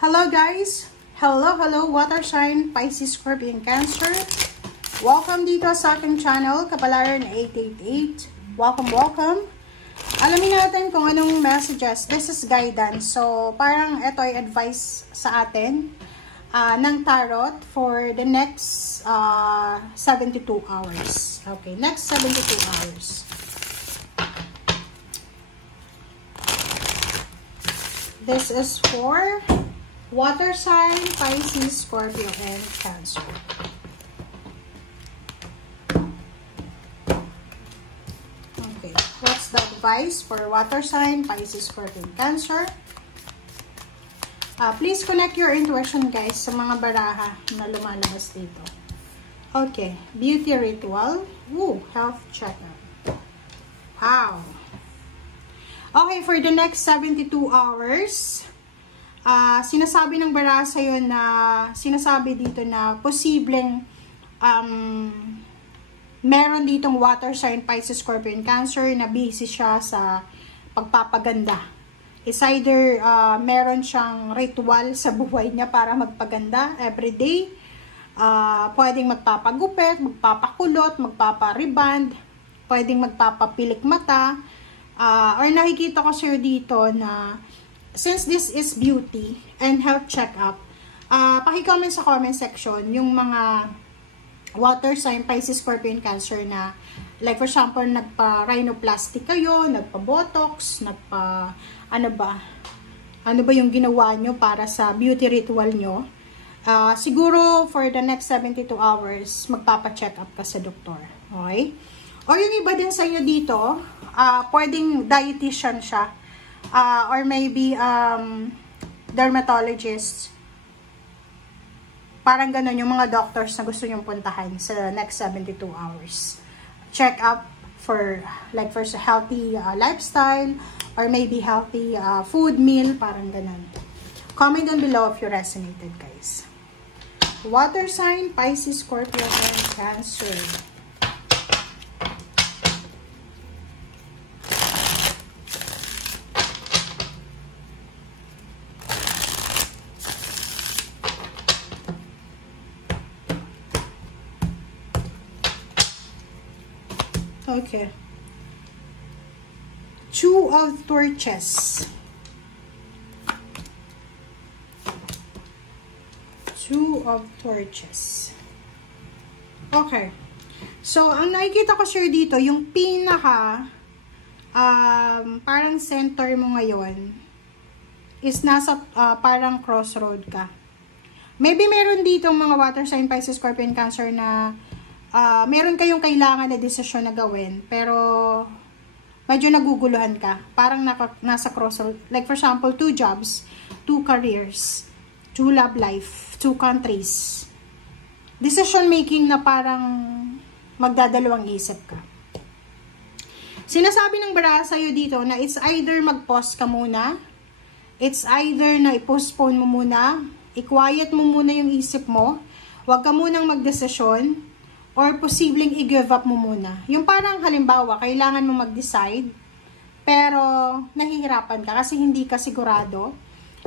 Hello guys! Hello water sign, Pisces, Scorpio, and Cancer. Welcome dito sa aking channel, Kapalaran 888. Welcome. Alamin natin kung anong messages. This is guidance. So, parang ito ay advice sa atin ng tarot for the next 72 hours. Okay, next 72 hours. This is for water sign, Pisces, Scorpio, and Cancer. Okay, what's the advice for water sign, Pisces, Scorpio, and Cancer? Please connect your intuition, guys, sa mga baraha na lumalabas dito. Okay, beauty ritual. Woo, health checkup. Wow. Okay, for the next 72 hours, sinasabi ng baraha sa'yo na, sinasabi dito na posibleng meron ditong water sign, Pisces, Scorpio, and Cancer na busy siya sa pagpapaganda. It's either meron siyang ritual sa buhay niya para magpaganda everyday. Pwedeng magpapagupit, magpapakulot, magpapariband, pwedeng magpapapilik mata, or nakikita ko sa'yo dito na since this is beauty and health checkup, paki-comment sa comment section yung mga water sign, Pisces, Scorpio, and Cancer na, like for example, nagpa-rhinoplasty kayo, nagpa-botox, ano ba yung ginawa nyo para sa beauty ritual nyo. Siguro for the next 72 hours, magpapa-check up ka sa doktor. Okay? O yung iba din sa inyo dito, pwedeng dietitian siya. Or maybe dermatologist. Parang ganun yung mga doctors na gusto nyong puntahan sa next 72 hours. Check up for like for a healthy lifestyle or maybe healthy food meal, parang ganun. Comment down below if you resonated, guys. Water sign, Pisces, Scorpio, and Cancer. Okay. Two of Torches. Two of Torches. Okay. So, ang nakikita ko sure dito, yung pinaka parang center mo ngayon is nasa parang crossroad ka. Maybe meron dito mga water sign, Pisces, Scorpio, and Cancer na meron kayong kailangan na desisyon na gawin, pero medyo naguguluhan ka. Parang nasa crossroad. Like for example, 2 jobs, 2 careers, 2 love life, 2 countries. Decision making na parang magdadalawang isip ka. Sinasabi ng baraha sa'yo dito na it's either mag-pause ka muna, it's either na i-postpone mo muna, i-quiet mo muna yung isip mo, huwag ka munang magdesisyon, or posibleng i-give up mo muna. Yung parang halimbawa, kailangan mo mag-decide, pero nahihirapan ka kasi hindi ka sigurado.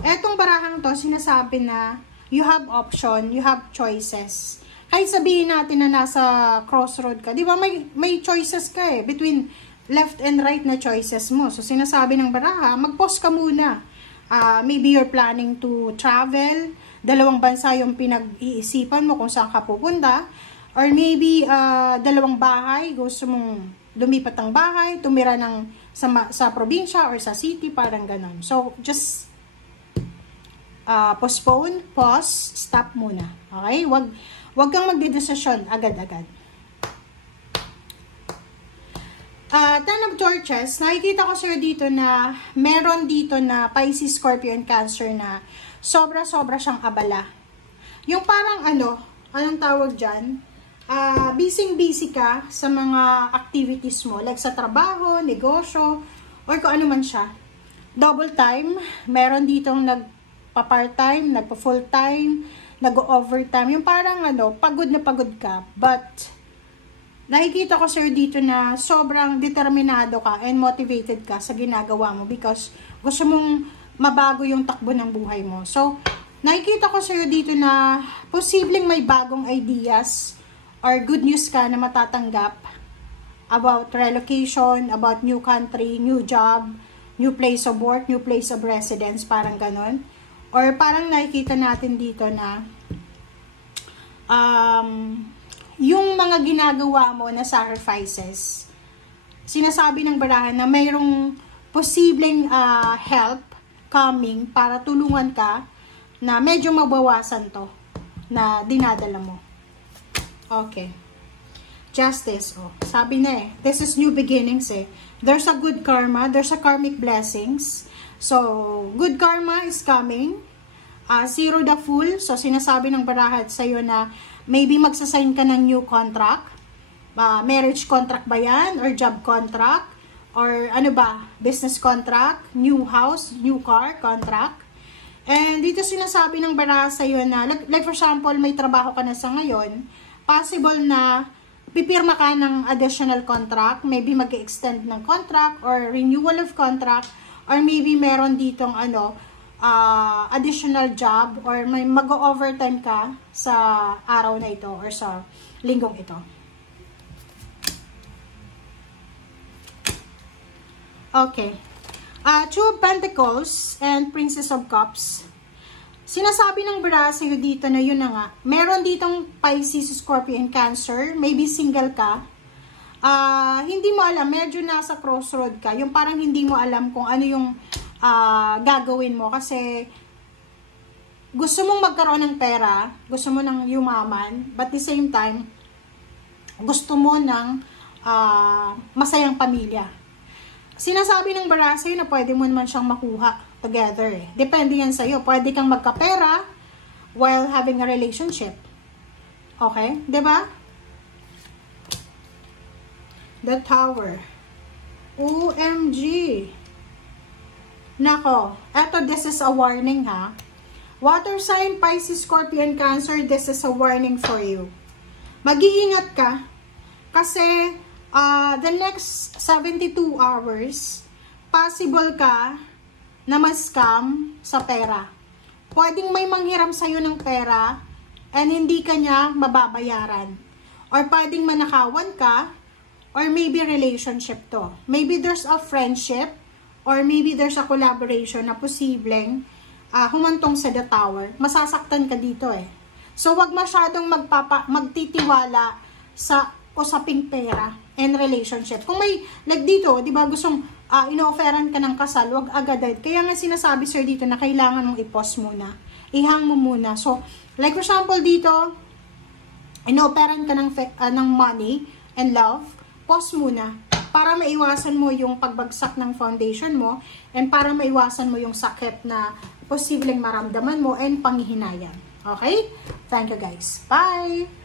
Etong barahang to, sinasabi na you have option, you have choices. Kahit sabihin natin na nasa crossroad ka, di ba may choices ka between left and right na choices mo. So sinasabi ng baraha, mag-pause ka muna. Maybe you're planning to travel, 2 bansa yung pinag-iisipan mo kung saan ka pupunta. Or maybe, 2 bahay, gusto mong lumipat ang bahay, tumira sa probinsya or sa city, parang ganon. So, just postpone, pause, stop muna. Okay? Wag kang magdedesisyon agad-agad. Ten of Torches, nakikita ko sa'yo dito na meron dito na Pisces, Scorpio, and Cancer na sobra-sobra siyang abala. Yung parang anong tawag dyan? Busy ka sa mga activities mo, like sa trabaho, negosyo, or kung ano man siya. Double time, meron ditong nagpa-part-time, nagpa-full-time, nag-overtime. Yung parang pagod na pagod ka. But, nakikita ko sir dito na sobrang determinado ka and motivated ka sa ginagawa mo because gusto mong mabago yung takbo ng buhay mo. So, nakikita ko sa'yo dito na posibleng may bagong ideas or good news ka na matatanggap about relocation, about new country, new job, new place of work, new place of residence, parang ganon. Or parang nakikita natin dito na yung mga ginagawa mo na sacrifices, sinasabi ng barahan na mayroong posibleng help coming para tulungan ka na medyo mabawasan to na dinadala mo. Okay. Justice. Oh, sabi na this is new beginnings There's a good karma. There's a karmic blessings. So, good karma is coming. Zero the Fool. So, sinasabi ng barahat sa'yo na maybe magsasign ka ng new contract. Marriage contract ba yan? Or job contract? Or ano ba? Business contract? New house? New car? Contract? And dito sinasabi ng baraha sa'yo na, like for example, may trabaho ka na sa ngayon, possible na pipirma ka ng additional contract, maybe mag-extend ng contract, or renewal of contract, or maybe meron ditong additional job, or may mag-overtime ka sa araw na ito, or sa linggong ito. Okay. Two of Pentacles and Princess of Cups. Sinasabi ng baraha sa'yo dito na yun na nga. Meron ditong Pisces, Scorpio, and Cancer. Maybe single ka. Hindi mo alam. Medyo nasa crossroad ka. Yung parang hindi mo alam kung ano yung gagawin mo. Kasi gusto mong magkaroon ng pera. Gusto mo ng yumaman. But at the same time, gusto mo ng masayang pamilya. Sinasabi ng baraha sa'yo na pwede mo naman siyang makuha together. Depende yan sa'yo. Pwede kang magkapera while having a relationship. Okay? Diba? The Tower. OMG. Nako. Eto, this is a warning ha. Water sign, Pisces, Scorpio, and Cancer, this is a warning for you. Mag-iingat ka. Kasi the next 72 hours, possible ka na ma-scam sa pera. Pwedeng may manghiram sa'yo ng pera and hindi ka niya mababayaran. Or pwedeng manakawan ka, or maybe relationship to. Maybe there's a friendship, or maybe there's a collaboration na posibleng humantong sa The Tower. Masasaktan ka dito So, wag masyadong magtitiwala sa usaping pera and relationship. Kung may, like dito, di ba, gustong ino-offeran ka ng kasal, wag agad. Kaya nga sinasabi sir dito na kailangan mong i-pause muna. I-hang mo muna. So, like for example dito, ino-offeran ka ng money and love, pause muna. Para maiwasan mo yung pagbagsak ng foundation mo and para maiwasan mo yung sakit na posibleng maramdaman mo and panghihinayang. Okay? Thank you guys. Bye!